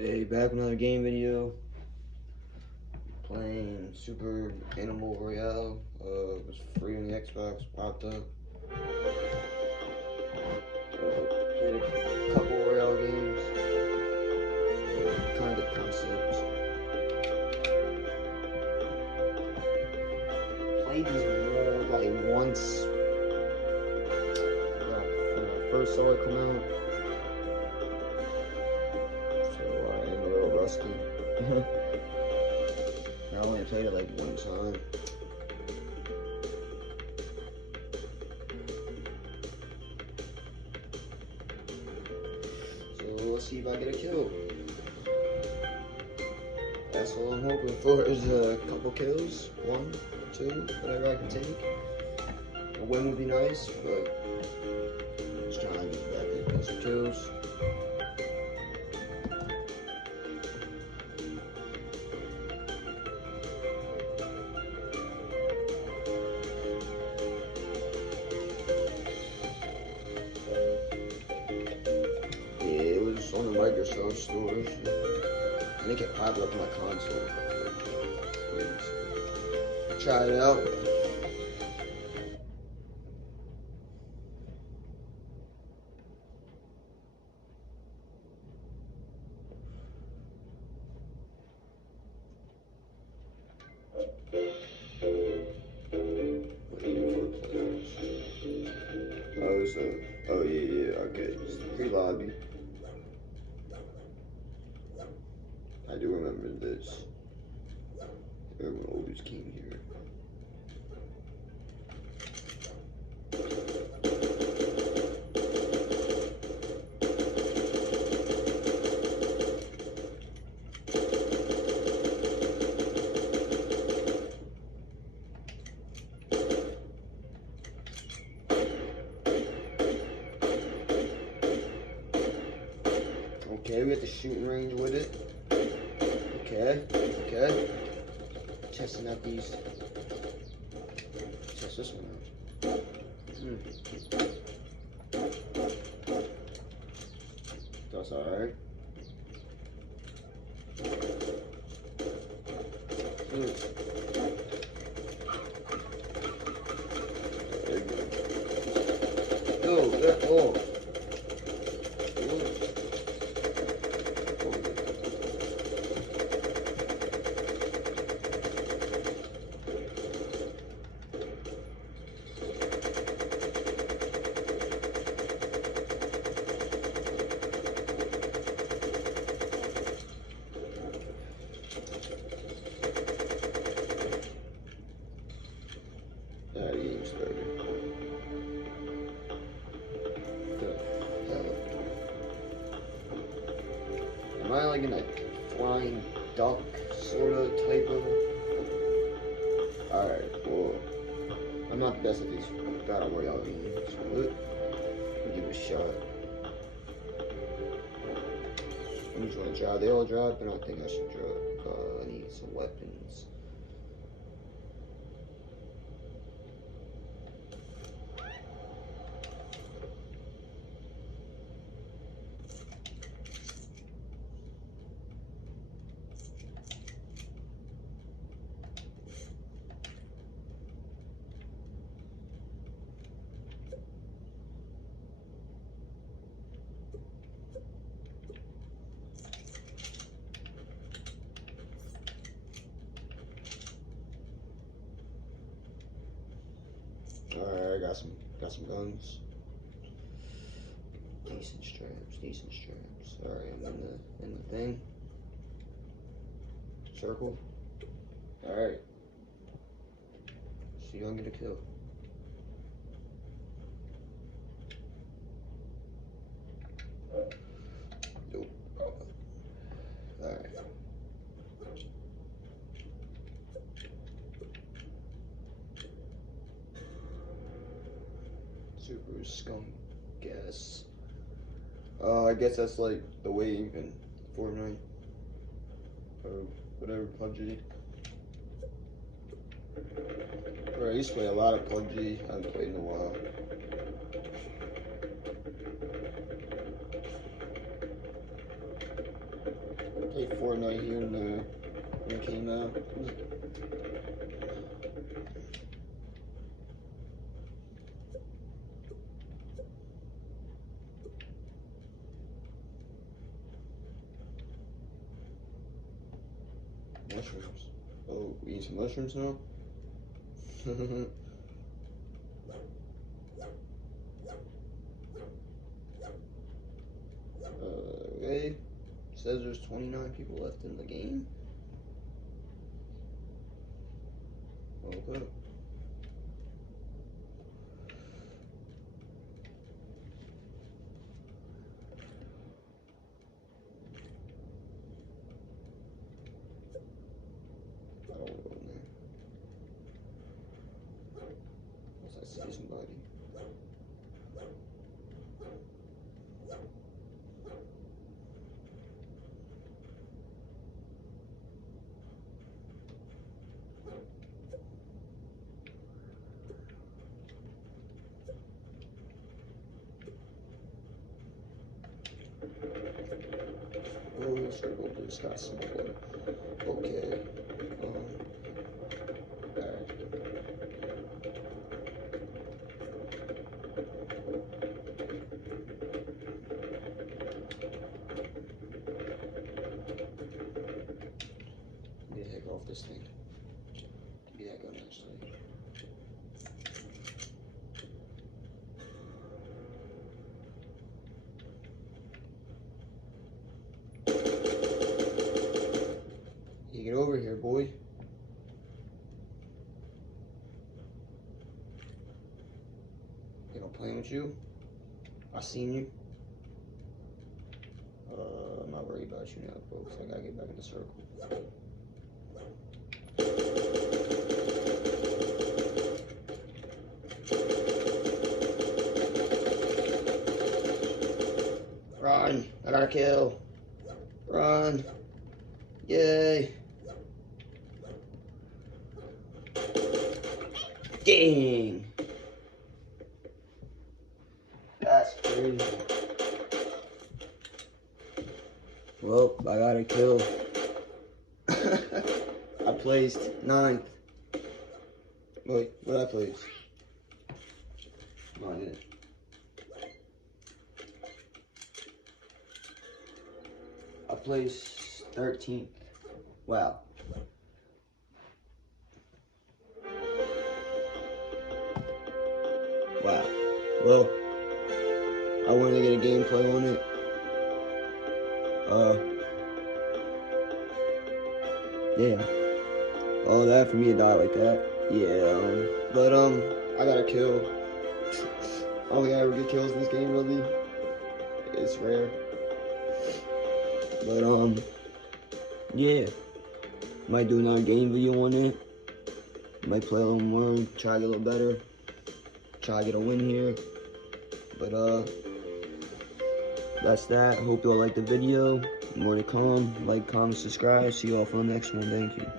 Hey, back with another game video. Playing Super Animal Royale. It was free on the Xbox, popped up. Played a couple Royale games. Kind of concepts. Played these more like once when I first saw it come out. So I am a little rusty. I only played it like one time. So let's see if I get a kill. That's all I'm hoping for is a couple kills. 1, 2, whatever I can take. A win would be nice, but just trying to get back in, get some kills. It was on the Microsoft store. I think it popped up on my console. Try it out. Oh yeah, okay. It's the pre-lobby. I do remember this. Everyone always came here. Okay, we got the shooting range with it. Okay. Testing out these. Test this one out. That's alright. There you go. Yo, oh. That game started. The hell? Am I like in a flying duck sort of type of? Alright, well, I'm not the best at these battle royale games, but I'll give it a shot. I'm just gonna drop. They all drop, but I don't think I should drop. I need some weapons. Alright, I got some guns. Decent straps. Alright, I'm in the thing. Circle. Alright. See you gonna get a kill. Nope. Alright. Super skunk gas. I guess that's like the wave in Fortnite or whatever PUBG. I used to play a lot of PUBG. I haven't played in a while. played Fortnite here when it came out. Mushrooms. Oh, we eat some mushrooms now? Okay. Says there's 29 people left in the game. Okay. I don't know, man. Unless I see somebody. Oh, circle blue sky symbol. Okay. Alright. Need to heck off this thing. Give me that gun actually. You get over here, boy. Think I'm playing with you? I seen you. I'm not worried about you now, folks. I gotta get back in the circle. Run! I got a kill. Run! Yay! Dang! That's crazy. Well, I got a kill. I placed 9th. Wait, what did I place? No, I didn't. I placed 13th. Wow. Wow. Well, I wanted to get a gameplay on it. Yeah. Oh, that for me to die like that. Yeah. But I got a kill. I don't think I ever get kills in this game really. It's rare. But yeah. Might do another game video on it. Might play a little more, try to get a little better. Try to get a win here. But that's that. Hope you all liked the video. More to come. Like, comment, subscribe. See you all for the next one. Thank you.